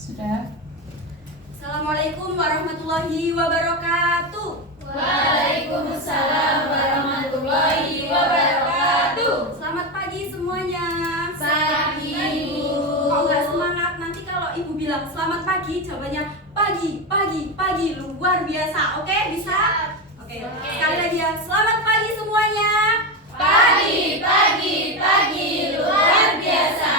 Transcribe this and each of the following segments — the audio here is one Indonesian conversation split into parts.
Sudah. Assalamualaikum warahmatullahi wabarakatuh. Waalaikumsalam warahmatullahi wabarakatuh. Selamat pagi semuanya. Pagi, Ibu. Kok nggak semangat? Nanti kalau Ibu bilang selamat pagi, jawabannya pagi, luar biasa. Oke, bisa? Oke. Sekali lagi ya. Selamat pagi semuanya. Pagi, luar biasa.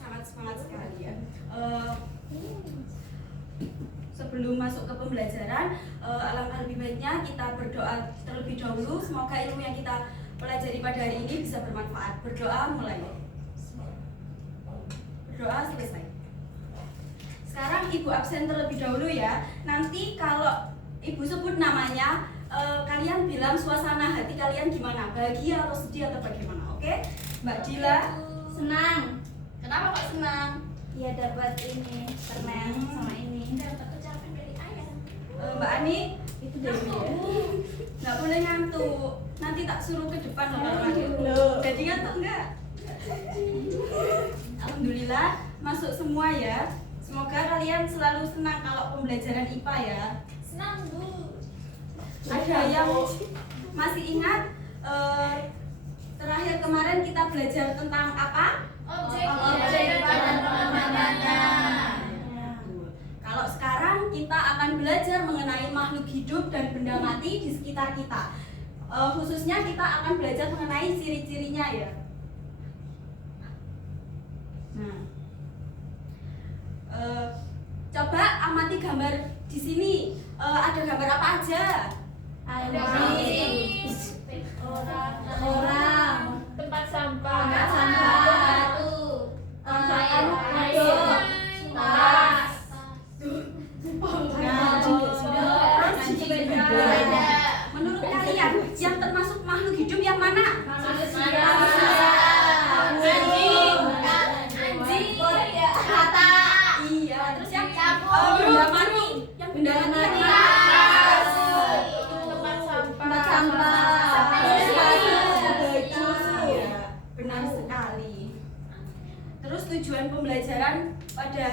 Sangat semangat sekali ya. Sebelum masuk ke pembelajaran, alangkah lebih baiknya kita berdoa terlebih dahulu. Semoga ilmu yang kita pelajari pada hari ini bisa bermanfaat. Berdoa mulai. Berdoa selesai. Sekarang Ibu absen terlebih dahulu ya. Nanti kalau Ibu sebut namanya, kalian bilang suasana hati kalian gimana? Bahagia atau sedih atau bagaimana? Oke? Mbak Dila, Senang. kenapa kok senang? Ya dapat ini permen sama ini. Dapat ucapan dari ayah. Mbak Ani, Itu dari dia. nggak boleh ngantuk. Nanti tak suruh ke depan loh kalau ngantuk. Jadi ngantuk enggak? Alhamdulillah masuk semua ya. Semoga kalian selalu senang kalau pembelajaran IPA ya. Senang, Bu. Ada yang masih ingat terakhir kemarin kita belajar tentang apa? Objek dan pengamanannya. Kalau sekarang kita akan belajar mengenai makhluk hidup dan benda mati di sekitar kita. Khususnya kita akan belajar mengenai ciri-cirinya ya. Nah, coba amati gambar di sini. Ada gambar apa aja? Orang. Tempat sampah. Batu. Tas. Menurut kalian yang termasuk makhluk hidup yang mana? Iya, terus yang benda mati. Yang benda mati yang mana? Tempat sampah. Iya, benar sekali. Terus tujuan pembelajaran pada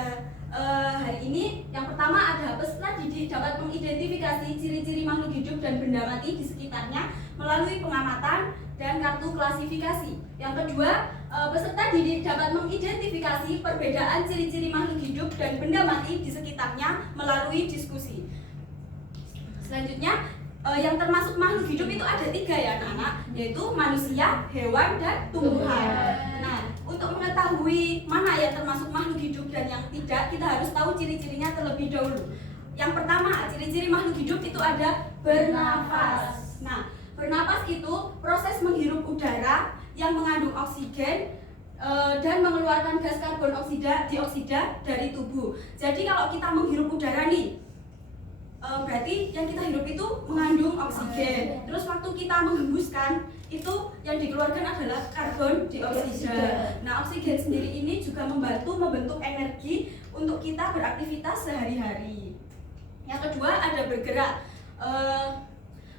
hari ini yang pertama ada peserta didik dapat mengidentifikasi ciri-ciri makhluk hidup dan benda mati di sekitarnya melalui pengamatan dan kartu klasifikasi. Yang kedua, peserta didik dapat mengidentifikasi perbedaan ciri-ciri makhluk hidup dan benda mati di sekitarnya melalui diskusi. Selanjutnya, yang termasuk makhluk hidup itu ada 3 ya anak-anak, yaitu manusia, hewan, dan tumbuhan. Nah, untuk mengetahui mana yang termasuk makhluk hidup dan yang tidak, kita harus tahu ciri-cirinya terlebih dahulu. Yang pertama, ciri-ciri makhluk hidup itu ada bernafas. Nah, bernafas itu proses menghirup udara yang mengandung oksigen dan mengeluarkan gas karbon dioksida dari tubuh. Jadi kalau kita menghirup udara nih, berarti yang kita hirup itu mengandung oksigen. Terus waktu kita menghembuskan itu yang dikeluarkan adalah karbon dioksida. Nah, oksigen sendiri ini juga membantu membentuk energi untuk kita beraktivitas sehari-hari. Yang kedua ada bergerak.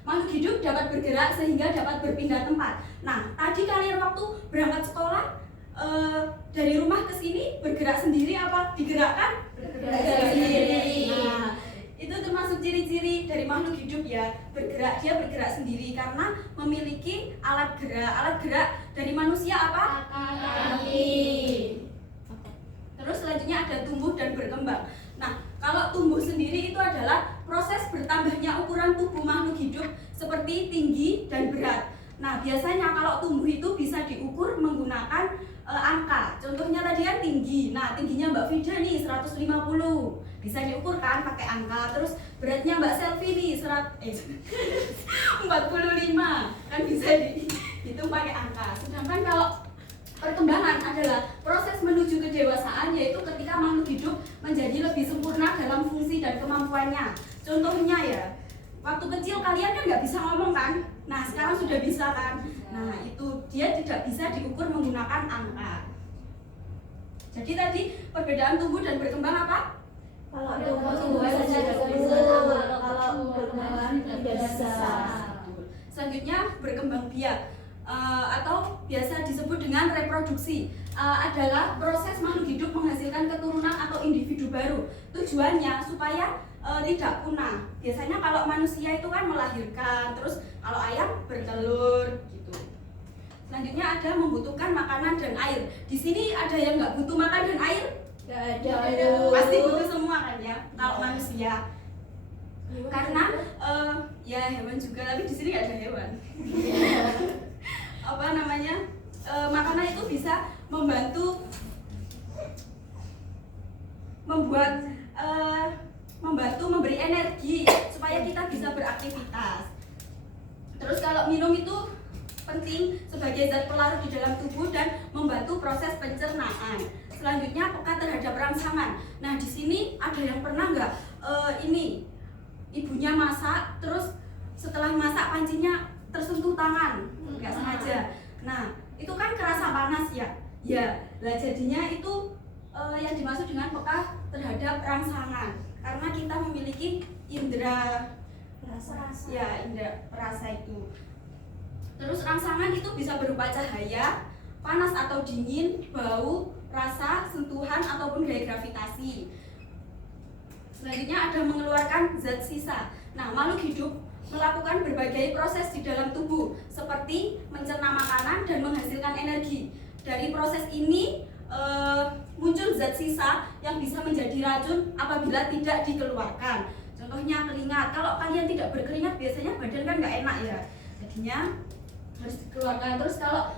Makhluk hidup dapat bergerak sehingga dapat berpindah tempat. Nah, tadi kalian waktu berangkat sekolah dari rumah ke sini bergerak sendiri apa digerakkan? Bergerak sendiri. Nah, itu termasuk ciri-ciri dari makhluk hidup ya. Dia bergerak sendiri karena memiliki alat gerak. Alat gerak dari manusia apa? Kaki. Terus selanjutnya ada tumbuh dan berkembang. Nah, kalau tumbuh sendiri itu adalah proses bertambahnya ukuran tubuh makhluk hidup seperti tinggi dan berat. Nah, biasanya kalau tumbuh itu bisa diukur menggunakan angka. Contohnya tadi kan tinggi. Nah, tingginya Mbak Vida nih 150. Bisa diukur kan pakai angka. Terus beratnya Mbak Selvi nih 45. Kan bisa dihitung pakai angka. Sedangkan kalau perkembangan adalah proses menuju kedewasaan, yaitu ketika makhluk hidup menjadi lebih sempurna dalam fungsi dan kemampuannya. Contohnya ya, waktu kecil kalian kan nggak bisa ngomong kan? Nah, sekarang sudah bisa kan? Nah, itu dia tidak bisa diukur menggunakan angka. Jadi tadi perbedaan tumbuh dan berkembang apa? Kalau tumbuh saja kalau berkembang tidak bisa. Selanjutnya berkembang biak. Atau biasa disebut dengan reproduksi, adalah proses makhluk hidup menghasilkan keturunan atau individu baru tujuannya supaya tidak punah. Biasanya kalau manusia itu kan melahirkan, terus kalau ayam bertelur gitu. Selanjutnya ada membutuhkan makanan dan air. Di sini ada yang nggak butuh makan dan air? Gak ada. Pasti butuh semua kan ya kalau manusia. Karena ya hewan juga, tapi di sini nggak ada hewan. Apa namanya? Makanan itu bisa membantu memberi energi supaya kita bisa beraktivitas. Terus kalau minum itu penting sebagai zat pelarut di dalam tubuh dan membantu proses pencernaan. Selanjutnya peka terhadap rangsangan. Nah di sini ada yang pernah nggak ini ibunya masak, terus setelah masak pancinya tersentuh tangan, nggak sengaja. Nah itu kan kerasa panas ya. Ya, lah jadinya itu yang dimaksud dengan peka terhadap rangsangan. Karena kita memiliki indera perasa itu. Terus rangsangan itu bisa berupa cahaya, panas atau dingin, bau, rasa, sentuhan ataupun gaya gravitasi. Selanjutnya ada mengeluarkan zat sisa. Nah, makhluk hidup melakukan berbagai proses di dalam tubuh seperti mencerna makanan dan menghasilkan energi. Dari proses ini muncul zat sisa yang bisa menjadi racun apabila tidak dikeluarkan. Contohnya keringat. Kalau kalian tidak berkeringat biasanya badan kan nggak enak ya. Jadinya harus dikeluarkan. Terus kalau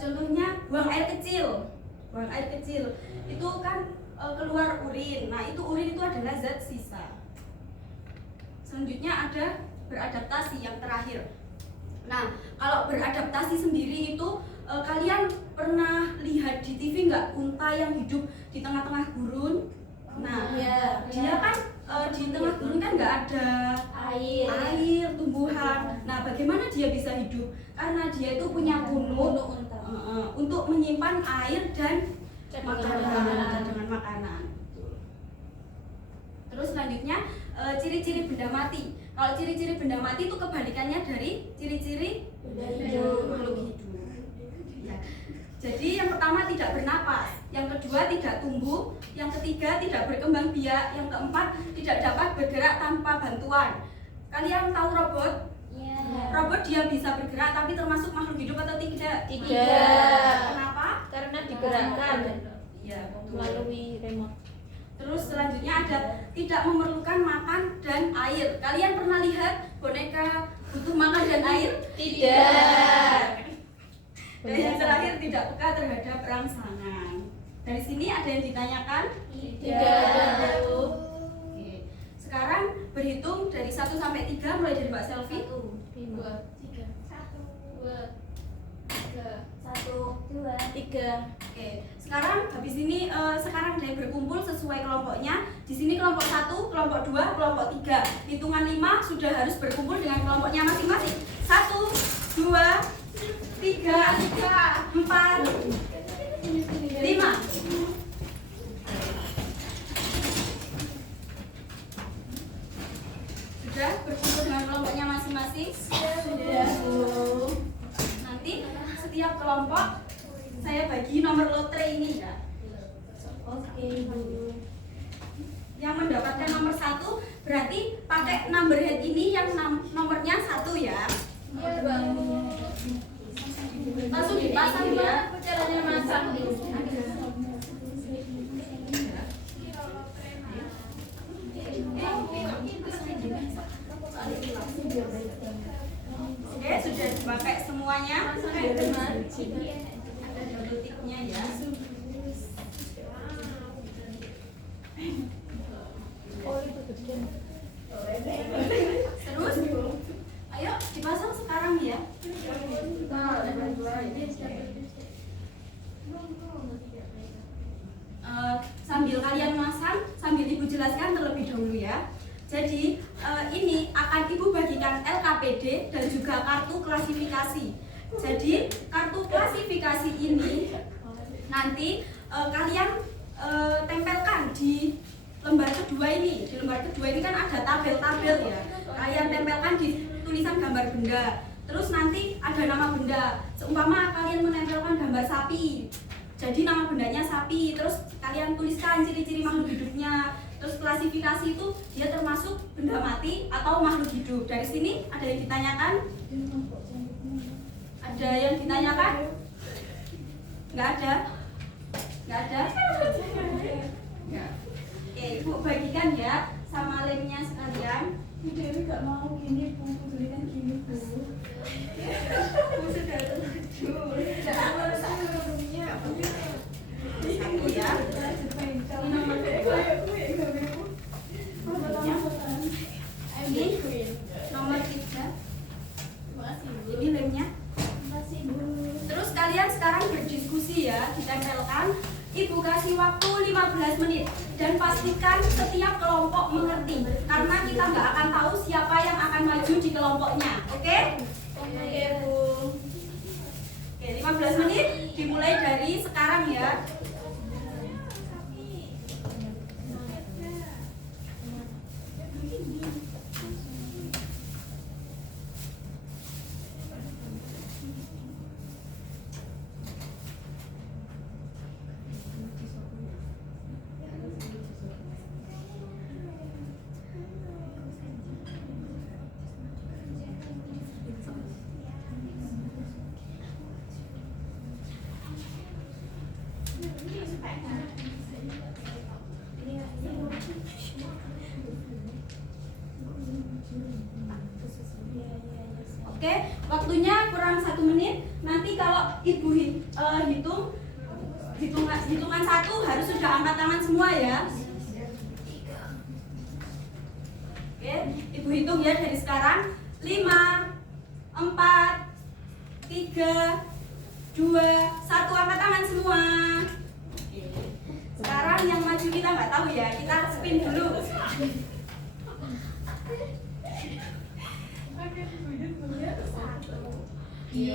contohnya buang air kecil itu kan keluar urin. Nah itu urin itu adalah zat sisa. Selanjutnya ada beradaptasi yang terakhir. Nah kalau beradaptasi sendiri itu kalian pernah lihat di TV nggak unta yang hidup di tengah-tengah gurun? Nah dia kan di tengah gurun kan nggak ada air tumbuhan. Nah bagaimana dia bisa hidup? Karena dia itu punya punuk untuk menyimpan air dan makanan. Terus selanjutnya ciri-ciri benda mati. Kalau ciri-ciri benda mati itu kebalikannya dari ciri-ciri makhluk hidup. Ya. Jadi yang pertama tidak bernapas, yang kedua tidak tumbuh, yang ketiga tidak berkembang biak, yang keempat tidak dapat bergerak tanpa bantuan. Kalian tahu robot? Robot dia bisa bergerak tapi termasuk makhluk hidup atau tidak? Tidak. Kenapa? Karena digerakkan melalui remote. Terus selanjutnya ada tidak memerlukan makan dan air. Kalian pernah lihat boneka butuh makan dan air? Tidak. Dan yang terakhir tidak peka terhadap rangsangan. Dari sini ada yang ditanyakan? Tidak. Oke. Sekarang berhitung dari 1 sampai 3 mulai dari Mbak Selvi. 1, 2, 3. 1, 2, 3. Oke. Sekarang habis ini sekarang saya berkumpul sesuai kelompoknya. Di sini kelompok 1, kelompok 2, kelompok 3. Hitungan 5 sudah harus berkumpul dengan kelompoknya masing-masing. 1, 2, 3, 4, 5. Sudah berkumpul dengan kelompoknya masing-masing? Sudah. Nanti setiap kelompok saya bagi nomor lotre ini ya. Oke, Bu. Yang mendapatkan nomor 1 berarti pakai number head ini yang nomornya 1 ya. Iya, Bang. Langsung dipasang ya. Caranya masang. Oke, sudah dipakai semuanya. Ada double ticknya ya. Terus, ayo dipasang sekarang ya. Sambil kalian masang, sambil ibu jelaskan terlebih dahulu ya. Jadi ini akan ibu bagikan LKPD dan juga kartu klasifikasi. Jadi kartu klasifikasi ini nanti kalian tempelkan di lembar kedua ini. Di lembar kedua ini kan ada tabel-tabel ya. Kalian tempelkan di tulisan gambar benda. Terus nanti ada nama benda. Seumpama kalian menempelkan gambar sapi, jadi nama bendanya sapi. Terus kalian tuliskan ciri-ciri makhluk hidupnya. Terus klasifikasi itu dia termasuk benda mati atau makhluk hidup. Dari sini ada yang ditanyakan? Ada yang ditanyakan? Nggak ada? Nggak ada? Nggak. Oke, Ibu bagikan ya sama lemnya sekalian. Bu Dewi gak mau gini, Bu. Tulisan gini, Bu. Bu sudah terlanjur. Satu ya. Ini nomor 2. Ini nomor 3. Ini lemnya. Terus kalian sekarang berdiskusi ya, ditempelkan. Ibu kasih waktu 15 menit dan pastikan setiap kelompok mengerti karena kita nggak akan tahu siapa yang akan maju di kelompoknya. Oke? Oke, Bu. Oke, 15 menit dimulai dari sekarang ya. Oke, waktunya kurang 1 menit. Nanti kalau Ibu hitungan 1 harus sudah angkat tangan semua ya. Oke, Ibu hitung ya dari sekarang. 5, 4, 3, 2, 1, angkat tangan semua. Sekarang yang maju kita nggak tahu ya, kita spin dulu. Oke,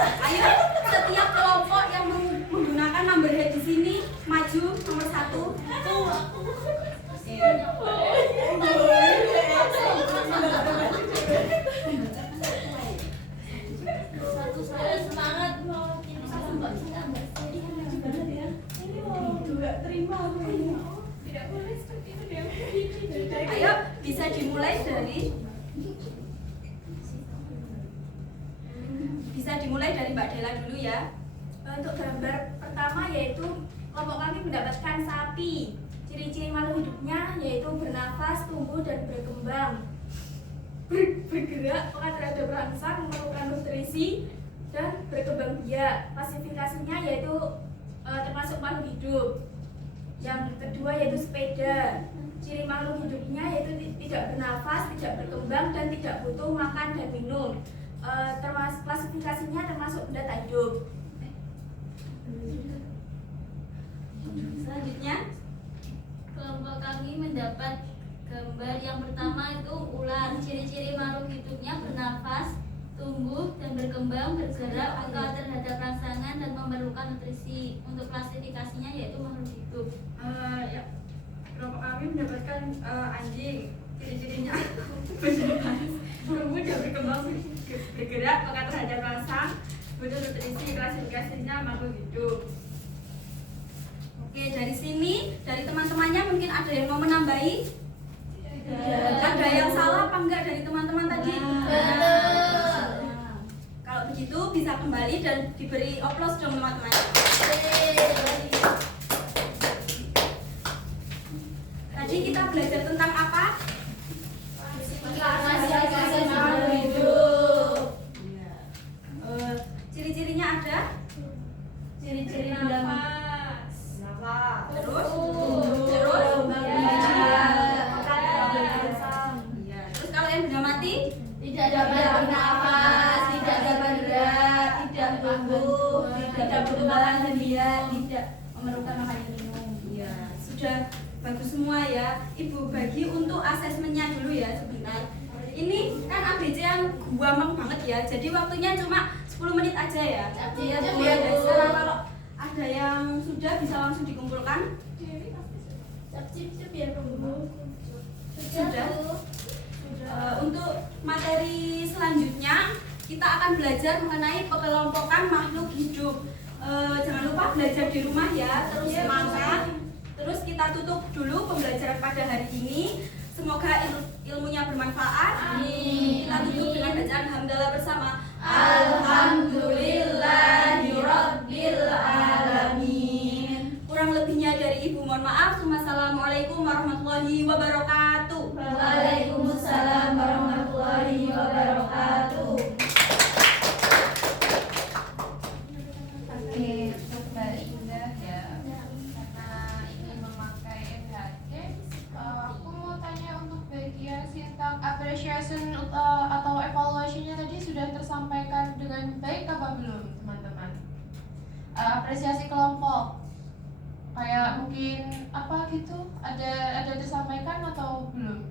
ayo setiap kelompok yang menggunakan number head di sini maju nomor 1. Semangat mau ini sama tidak boleh seperti itu dia. Ayo bisa dimulai dari Mbak Dela dulu ya. Untuk gambar pertama yaitu kelompok kami mendapatkan sapi. Ciri-ciri makhluk hidupnya yaitu bernafas, tumbuh dan berkembang, bergerak, pekat terhadap rangsang, memerlukan nutrisi dan berkembang biak. Klasifikasinya yaitu termasuk makhluk hidup. Yang kedua yaitu sepeda. Ciri makhluk hidupnya yaitu tidak bernafas, tidak berkembang dan tidak butuh makan dan minum. Termasuk klasifikasinya termasuk benda tak hidup. Selanjutnya kelompok kami mendapat gambar yang pertama itu ular. Ciri-ciri makhluk hidupnya bernafas, tumbuh dan berkembang, bergerak, peka terhadap rangsangan dan memerlukan nutrisi. Untuk klasifikasinya yaitu makhluk hidup. ya, kelompok kami mendapatkan anjing. Ciri-cirinya tumbuh dan berkembang, bergerak, peka terhadap rangsang, butuh nutrisi. Klasifikasinya makhluk hidup. Oke, dari sini, dari teman-temannya mungkin ada yang mau menambahi? Ada yang salah apa enggak dari teman-teman tadi? Kalau begitu bisa kembali dan diberi oplos dong teman-teman. Tadi kita belajar tentang apa? Klasifikasi makhluk hidup. Ciri-cirinya ada? Ciri-ciri nafas. Terus? Terus kalau yang benda mati? Tidak dapat bernafas, tidak dapat bergerak, tidak tumbuh, tidak berkembang dan biak, tidak memerlukan makan dan minum. Iya, sudah bagus semua ya. Ibu bagi untuk asesmennya dulu ya sebentar. Ini kan ABC yang gampang banget ya. Jadi waktunya cuma 10 menit aja ya. Iya, lihat dari sekarang kalau ada yang sudah bisa langsung dikumpulkan. Cip-cip biar tumbuh. Sudah. Untuk materi selanjutnya kita akan belajar mengenai pengelompokan makhluk hidup. Jangan lupa belajar di rumah ya, terus semangat. Terus kita tutup dulu pembelajaran pada hari ini. Semoga ilmunya bermanfaat. Amin. Kita tutup dengan bacaan hamdalah bersama. Alhamdulillahirabbil alamin. Kurang lebihnya dari Ibu mohon maaf. Wassalamualaikum warahmatullahi wabarakatuh. Waalaikumsalam warahmatullahi wabarakatuh. Oke, untuk Mbak Indah ya, karena ingin memakai MHT, aku mau tanya untuk bagian sintak appreciation atau evaluation-nya tadi sudah tersampaikan dengan baik apa belum, teman-teman? Apresiasi kelompok, kayak mungkin apa gitu, ada tersampaikan atau belum?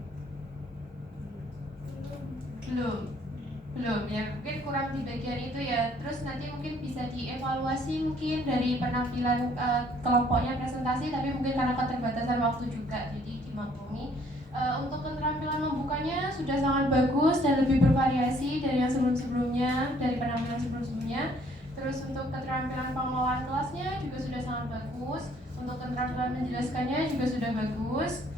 Belum ya, mungkin kurang di bagian itu ya. Terus nanti mungkin bisa dievaluasi mungkin dari penampilan kelompoknya presentasi, tapi mungkin karena keterbatasan waktu juga jadi dimaklumi. Untuk keterampilan membukanya sudah sangat bagus dan lebih bervariasi dari yang sebelum-sebelumnya, dari penampilan sebelum-sebelumnya. Terus untuk keterampilan pengelolaan kelasnya juga sudah sangat bagus. Untuk keterampilan menjelaskannya juga sudah bagus.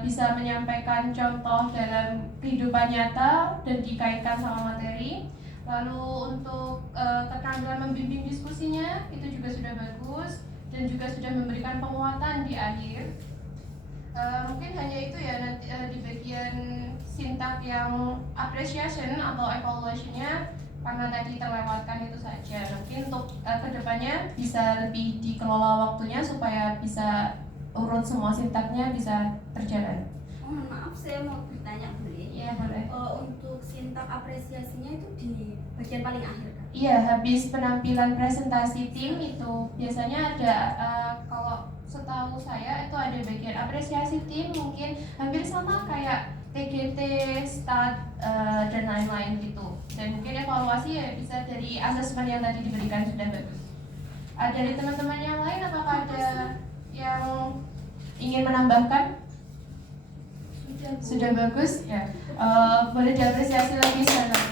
Bisa menyampaikan contoh dalam kehidupan nyata dan dikaitkan sama materi. Lalu untuk keterampilan membimbing diskusinya itu juga sudah bagus dan juga sudah memberikan penguatan di akhir. Mungkin hanya itu ya nanti di bagian sintak yang appreciation atau evaluation-nya karena tadi terlewatkan itu saja. Mungkin untuk kedepannya bisa lebih dikelola waktunya supaya bisa urut semua sintaknya bisa terjalan. Mohon maaf, saya mau bertanya boleh? Iya boleh. Untuk sintak apresiasinya itu di bagian paling akhir kan? Iya, habis penampilan presentasi tim itu biasanya ada kalau setahu saya itu ada bagian apresiasi tim, mungkin hampir sama kayak TGT, start dan lain-lain gitu. Dan mungkin evaluasi ya bisa dari asesmen yang tadi diberikan sudah bagus. Dari teman-teman yang lain apakah ada yang ingin menambahkan? Sudah bagus ya. Boleh diapresiasi lagi sana.